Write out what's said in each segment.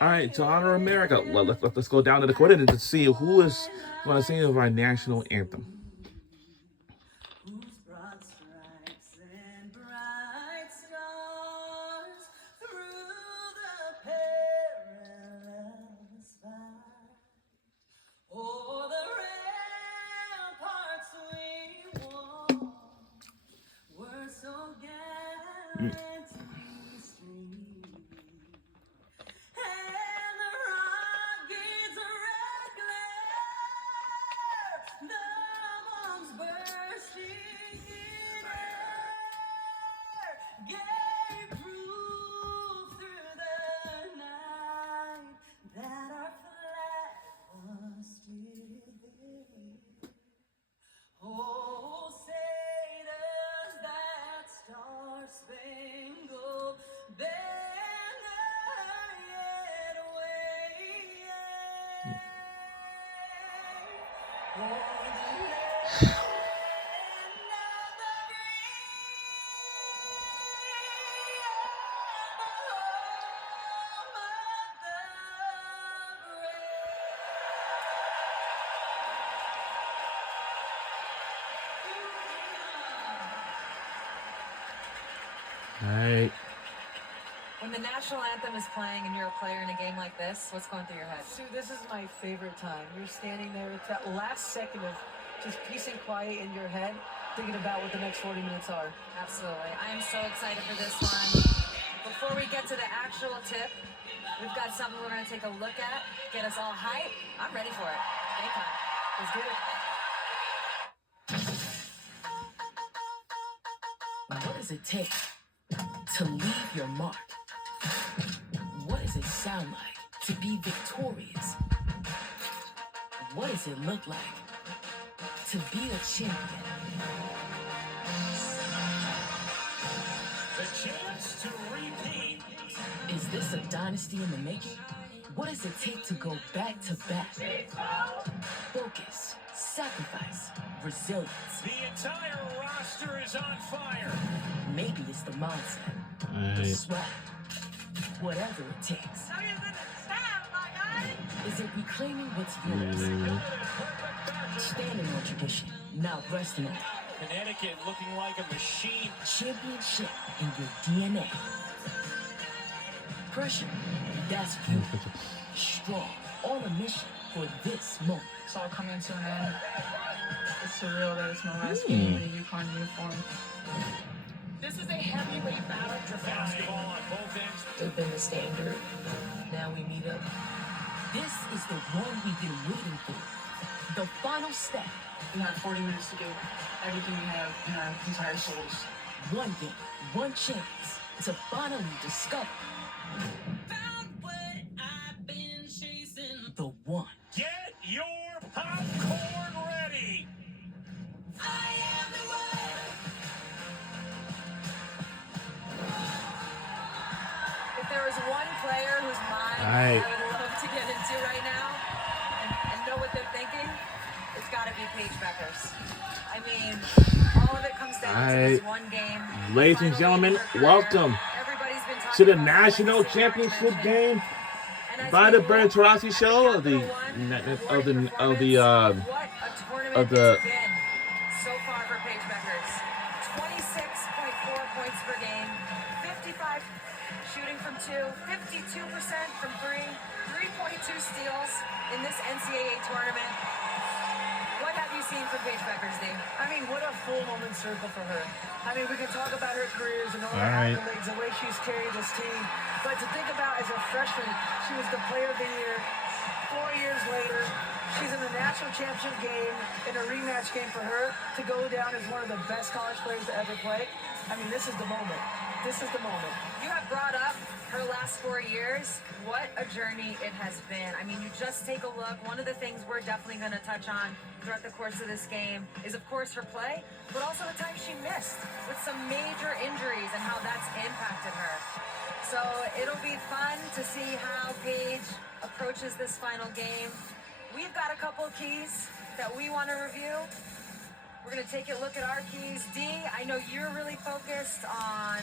All right, to honor America, let's go down to the court and to see who is going to sing of our national anthem. Whose broad stripes and bright stars through the perilous fight, o'er the ramparts we walk, were so gallantly streamed, and the rocket's red glare, the bombs bursting in air, gave proof through the night that our flag was still there. Oh, say does that star-spangled banner yet wave o'er the land of the free and the home of the All right. When the national anthem is playing and you're a player in a game like this, what's going through your head? Sue, this is my favorite time. You're standing there with that last second of just peace and quiet in your head, thinking about what the next 40 minutes are. Absolutely. I am so excited for this one. Before we get to the actual tip, we've got something we're going to take a look at, get us all hyped. I'm ready for it. Game time. Let's get it. What does it take to leave your mark? What does it sound like to be victorious? What does it look like to be a champion? The chance to repeat. Is this a dynasty in the making? What does it take to go back to back? Focus, sacrifice, resilience. The entire roster is on fire. Maybe it's the mindset, the sweat, whatever it takes. Is it reclaiming what's yours? Standing on tradition, not resting on it. Connecticut looking like a machine. Championship in your DNA. Pressure, that's you. Strong, on a mission for this moment. It's all coming to an end. It's surreal that it's my last game in a UConn uniform. This is a heavyweight battle for Basketball on both ends. They've been the standard. Now we meet up. This is the one we've been waiting for. The final step. We have 40 minutes to give everything we have in our entire souls. One game, one chance to finally discover found what I've been chasing. the one. Get your popcorn ready. I am the one. If there was one player whose mind Right. I would love to get into right now and know what they're thinking, it's got to be Paige Beckers. I mean, all of it comes down to this one game. Ladies and gentlemen, welcome Everybody's been talking to the about national this championship dimension. game And as by we the Brandon look Tarasi show of the at Capital One, of the what a tournament of the it's been so far for Paige Beckers. 26.4 points per game, 55 shooting from two, 52% from three, 3.2 steals in this NCAA tournament. What have you seen from Paige Beckers, Dave? I mean, what a full moment circle for her. I mean, we can talk about her careers and all her All right. accolades, the way she's carried this team. But to think about as a freshman, she was the player of the year. 4 years later, she's in the national championship game, in a rematch game for her to go down as one of the best college players to ever play. I mean, this is the moment. This is the moment. You have brought up her last 4 years. What a journey it has been. I mean, you just take a look. One of the things we're definitely going to touch on throughout the course of this game is, of course, her play, but also the time she missed with some major injuries and how that's impacted her. So it'll be fun to see how Paige approaches this final game. We've got a couple of keys that we want to review. We're going to take a look at our keys. D, I know you're really focused on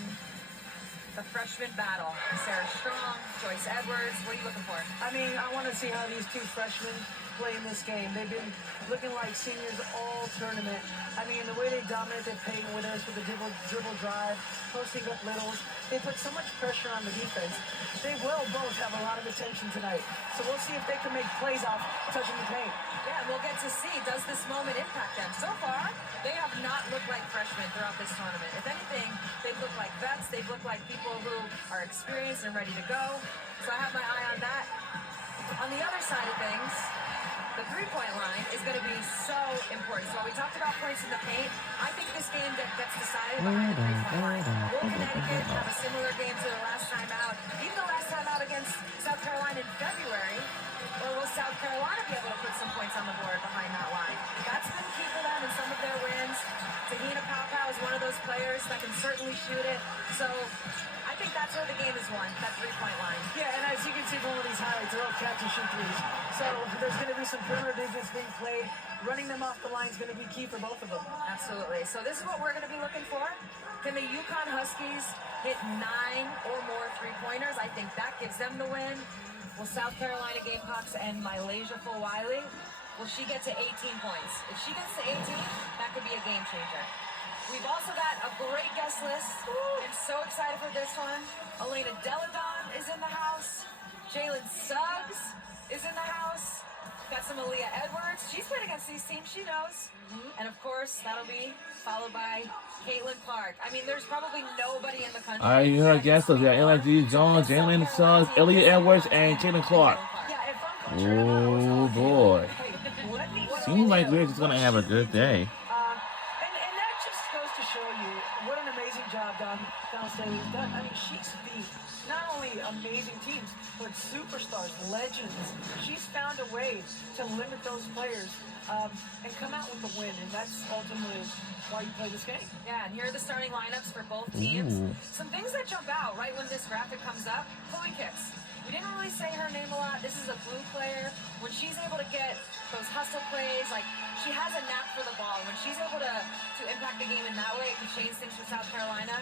the freshman battle. Sarah Strong, Joyce Edwards. What are you looking for? I mean, I want to see how these two freshmen play in this game. They've been looking like seniors all tournament. I mean, the way they dominate their Peyton Withers with the dribble drive, posting up littles. They put so much pressure on the defense. They will both have a lot of attention tonight. So we'll see if they can make plays off touching the paint. Yeah, and we'll get to see, does this moment impact them? So far, they have not looked like freshmen throughout this tournament. If anything, they've looked like vets. They've looked like people who are experienced and ready to go. So I have my eye on that. On the other side of things, the three-point line is going to be so important. So while we talked about points in the paint, I think this game gets decided behind the three-point line. Will Connecticut have a similar game to the last time out, even the last time out against South Carolina in February? Or will South Carolina be able to put some points on the board behind that line? That's been key for them in some of their wins. Tahina Paopao is one of those players that can certainly shoot it. So I think that's where the game is won, that three-point line. Yeah, and as you can see from one of these highlights, they're all catch and shoot threes. So there's going to be some perimeter defense being played. Running them off the line is going to be key for both of them. Absolutely. So this is what we're going to be looking for. Can the UConn Huskies hit 9 or more three-pointers? I think that gives them the win. Will South Carolina Gamecocks and Mylasia Fulwiley, will she get to 18 points? If she gets to 18, that could be a game changer. We've also got a great guest list. I'm so excited for this one. Elena Deladon is in the house. Jalen Suggs is in the house. Got some Aaliyah Edwards. She's played against these teams. She knows. And of course, that'll be followed by Caitlin Clark. I mean, there's probably nobody in the country. All right, you heard our guests. We got LIG Jones, Jalen Suggs, Elliot Edwards, and Caitlin Clark. Yeah, if I'm coaching, I'm always Oh on boy. hey, let me- Seems like we're just gonna have a good day. And that just goes to show you what an amazing job Don Staley has done. I mean, she's beat not only amazing teams, but superstars, legends. She's found a way to limit those players and come out with a win, and that's ultimately why you play this game. Yeah, and here are the starting lineups for both teams. Ooh. Some things that jump out right when this graphic comes up. Chloe Kicks. We didn't really say her name a lot. This is a blue player. When she's able to get those hustle plays, like she has a knack for the ball. When she's able to impact the game in that way, it can change things for South Carolina.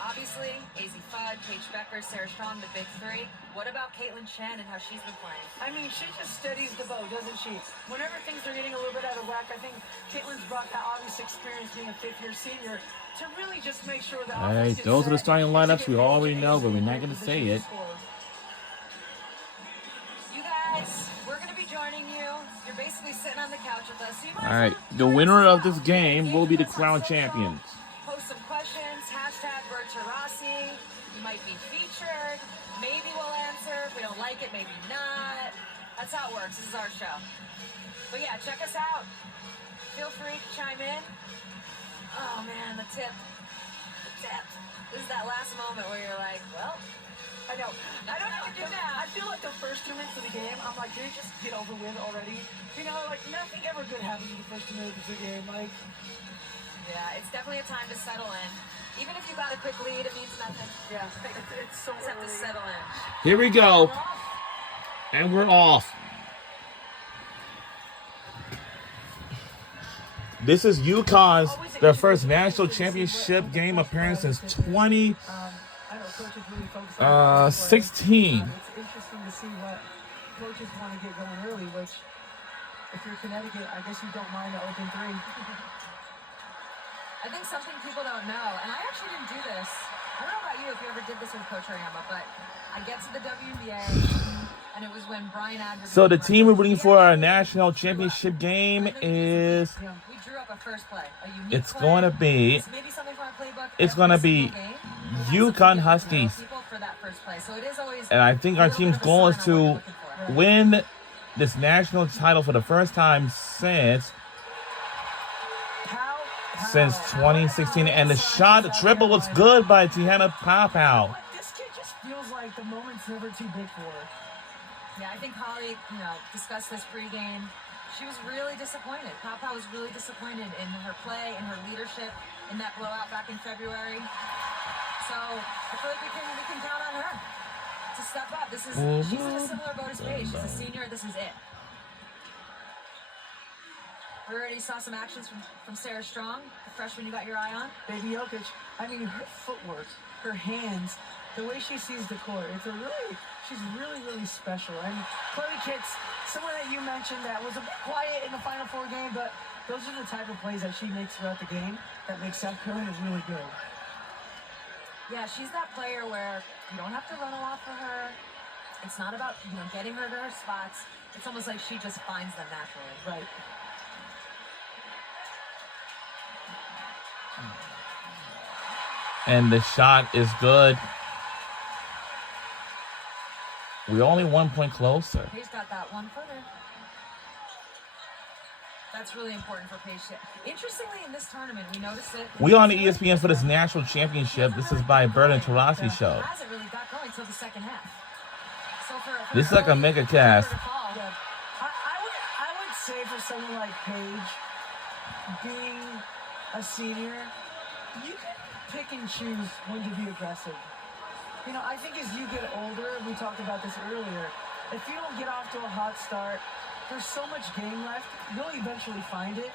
Obviously, AZ Fudd, Paige Becker, Sarah Strong, the big three. What about Caitlin Chen and how she's been playing? I mean, she just steadies the boat, doesn't she? Whenever things are getting a little bit out of whack, I think Caitlin's brought that obvious experience being a fifth-year senior to really just make sure that. All right, those are the starting lineups. We already know, but we're not gonna say it. You guys, we're going to be joining you. You're basically sitting on the couch with us. So you might All right, as well the join winner us of this game will be the crowned champions. Post some questions, hashtag Bertarasi. You might be featured. Maybe we'll answer. If we don't like it, maybe not. That's how it works. This is our show. But yeah, check us out. Feel free to chime in. Oh man, the tip. The tip. This is that last moment where you're like, well, I know. I don't know what to do now. I feel like the first 2 minutes of the game, I'm like, can it just get over with already? You know, like nothing ever good happens in the first 2 minutes of the game. Like, yeah, it's definitely a time to settle in. Even if you got a quick lead, it means nothing. yeah, it's so You just have to early. settle in. Here we go, and we're off. This is UConn's their first national championship game appearance since 2016. I know coaches really focus on that, but, 16. It's interesting to see what coaches want to get going early, which, if you're Connecticut, I guess you don't mind the open three. I think something people don't know, and I actually didn't do this. I don't know about you if you ever did this with Coach Ariama, but I get to the WNBA, and it was when Brian Adler. So the team we're rooting for our national championship game is. We drew up a first play, a unique It's play. going to be. It's maybe something from our playbook. It's every gonna be single game. We have some UConn different Huskies. people for that first play, so it is always And I think a our little team's bit of a goal is sign on what you're to looking for. win this national title for the first time since 2016. And the shot, the triple was good by Tahina Paopao. Like, this kid just feels like the moment's never too big for her. Yeah, I think Holly, discussed this pregame. She was really disappointed. Paopao was really disappointed in her play and her leadership in that blowout back in February. So I feel like we can count on her to step up. She's in a similar boat as Paige. She's a senior. This is it. We already saw some actions from Sarah Strong, the freshman you got your eye on. Baby Jokic. I mean, her footwork, her hands, the way she sees the court, she's really, really special. And Chloe Kitts, someone that you mentioned that was a bit quiet in the Final Four game, but those are the type of plays that she makes throughout the game that makes South Carolina really good. Yeah, she's that player where you don't have to run a lot for her. It's not about, getting her to her spots. It's almost like she just finds them naturally. Right. And the shot is good. We're only 1 point closer. Paige got that 1-footer. That's really important for Paige. Interestingly, in this tournament, we noticed it. We on the ESPN for this national championship. This is by Bert Tarasi show. Hasn't really got going until the second half. So for This is like a mega cast. Yeah. I would say for someone like Paige, being a senior, you can pick and choose when to be aggressive. I think as you get older, we talked about this earlier, if you don't get off to a hot start, there's so much game left, you'll eventually find it.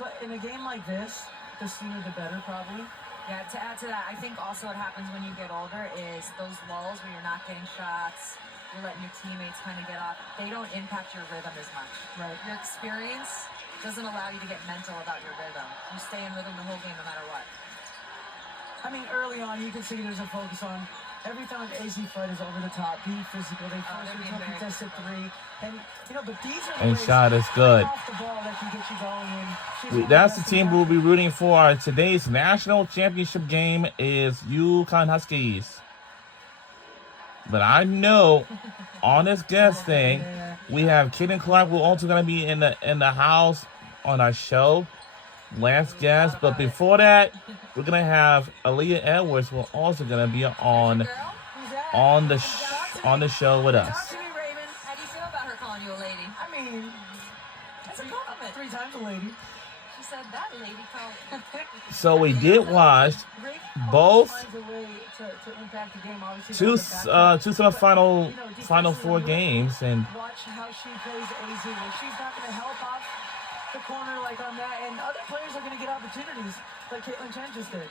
But in a game like this, the sooner the better, probably. Yeah, to add to that, I think also what happens when you get older is those lulls where you're not getting shots, you're letting your teammates kind of get off, they don't impact your rhythm as much. Right. Your experience doesn't allow you to get mental about your rhythm. You stay in rhythm the whole game no matter what. I mean, early on, you can see there's a focus on every time AZ Flood is over the top, being physical, they force they're you being to very contested three. And, but these are the And plays shot is good. off the ball that can get you going. And she's one of That's the best team in we'll be rooting for. Today's national championship game is UConn Huskies. But I know on this guest thing, we have Kaden Clark. We're also going to be in the house on our show. Last guest. But before that, we're going to have Aaliyah Edwards. We're also going to be on Girl, Who's that? on the show with Talk us. to me, Raven. how do you feel about her calling you a lady? I mean, That's a compliment. 3 times a lady. She said that lady called. So we did watch Raven both always finds a way to impact the game. Obviously, two semifinal But, Final defensively, Four look- games, and Watch how she plays AZ. Where she's not going to help off the corner like on that, and other players are going to get opportunities like Caitlin Chen just did.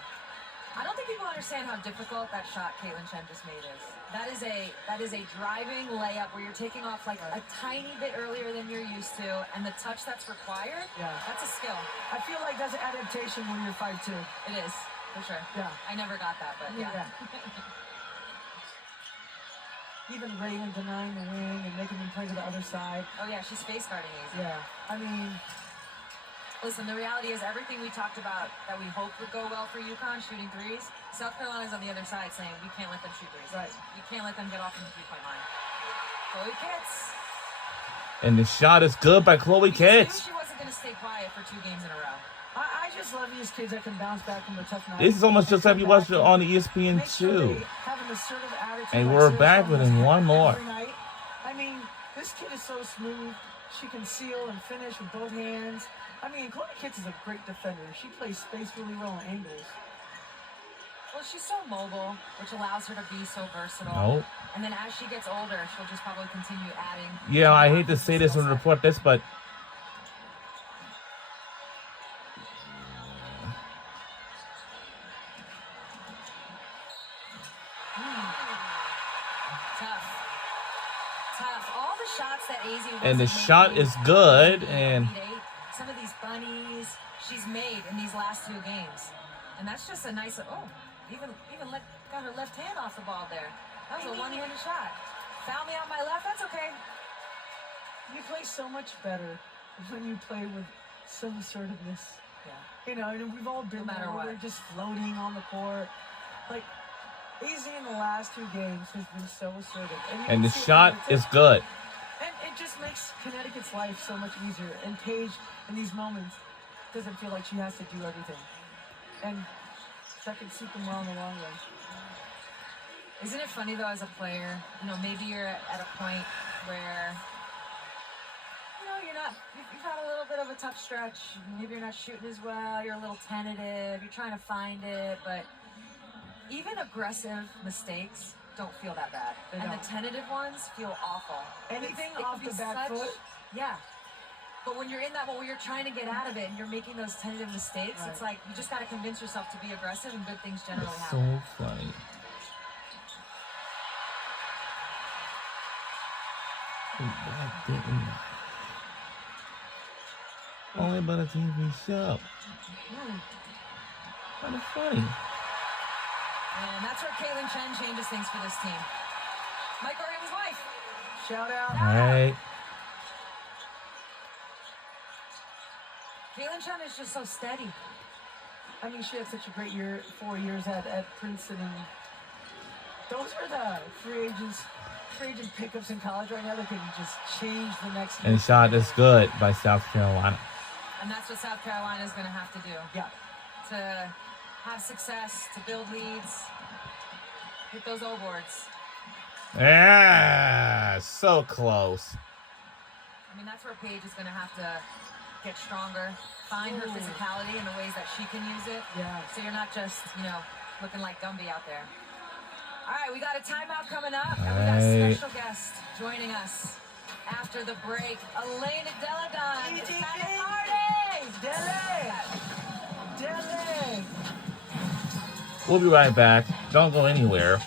I don't think people understand how difficult that shot Caitlin Chen just made is. That is a driving layup where you're taking off like a tiny bit earlier than you're used to, and the touch that's required, Yeah. that's a skill. I feel like that's an adaptation when you're 5'2". It is, for sure. Yeah. I never got that, but yeah. Even Raven denying the wing and making them play to the other side. Oh yeah, she's face guarding easy. Yeah. I mean, Listen, the reality is everything we talked about that we hoped would go well for UConn, shooting threes, South Carolina's on the other side saying, we can't let them shoot threes. Right. You can't let them get off from the three-point line. Chloe Kitts. and the shot is good by Chloe Maybe Kitts. she wasn't going to stay quiet for 2 games in a row. I just love these kids that can bounce back from a tough night. This is almost just like we watched it on ESPN Make sure too. they have an assertive attitude And like we're Sarah back Sanders with has one more. every night. I mean, this kid is so smooth. She can seal and finish with both hands. I mean, Chloe Kitts is a great defender. She plays space really well on angles. Well, she's so mobile, which allows her to be so versatile. Nope. And then as she gets older, she'll just probably continue adding. Yeah, I hate to say this and report this, but Tough. All the shots that AZ wasn't and the making shot is good, and Elite Eight, some of these bunnies she's made in these last 2 games. And that's just a nice, even got her left hand off the ball there. That was a one-handed shot. Foul me on my left, that's okay. You play so much better when you play with some assertiveness. Yeah. And we've all been No matter there where what. we're just floating on the court. Like, AZ in the last 2 games has been so assertive. You and can the see it shot from her is tip. good. And it just makes Connecticut's life so much easier. And Paige, in these moments, doesn't feel like she has to do everything. And that can suit them well in the long run. Isn't it funny though, as a player, maybe you're at a point where, you've had a little bit of a tough stretch. Maybe you're not shooting as well. You're a little tentative. You're trying to find it, but even aggressive mistakes don't feel that bad. They And don't. the tentative ones feel awful. Anything It off could the be back such- foot? Yeah. But when you're in that moment, where you're trying to get out of it and you're making those tentative mistakes, it's Right. like you just got to convince yourself to be aggressive, and good things generally It's happen. so funny. Why didn't only but a TV show? Kind of funny. And that's where Kaylin Chen changes things for this team. Mike Oregon's wife. Shout out. Right. Kaylin Chen is just so steady. I mean, she had such a great year, 4 years at Princeton. And those are the free agent pickups in college right now that can just change the next year. And shot is good by South Carolina. And that's what South Carolina is going to have to do Yeah. to have success, to build leads, hit those O boards. Yeah, so close. I mean, that's where Paige is going to have to get stronger, find her physicality in the ways that she can use it. Yeah. So you're not just, looking like Gumby out there. All right, we got a timeout coming up, and we got a Right. special guest joining us after the break. Elena Deladon. It's time to party! Dele! We'll be right back. Don't go anywhere.